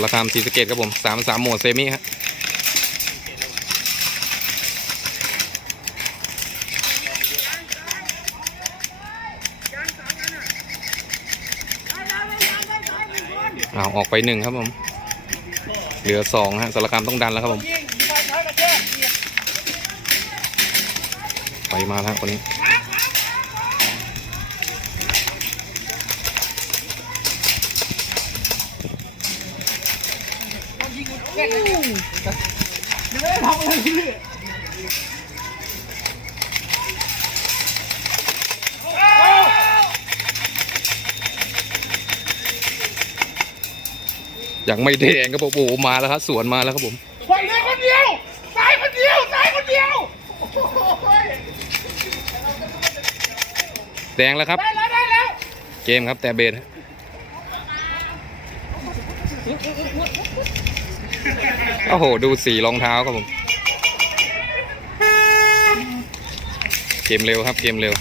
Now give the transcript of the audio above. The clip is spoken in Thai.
ารคามศรีสเกดครับผมสามสามโหมดเซมิฮะอ้าออกไปหนึ่งครับผม เหลือสองฮะสารคามต้องดันแล้วครับผม ไปมาแล้วคนนี้ ยังไม่แดงครับผมโอ้โหมาแล้วครับสวนมาแล้วครับผมคนเดียวคนเดียวซ้ายคนเดียวซ้ายคนเดียวแดงแล้วครับ ได้แล้วได้แล้วเกมครับแต่เบน โอ้โห ดูสีรองเท้าครับผม เกมเร็วครับ เกมเร็ว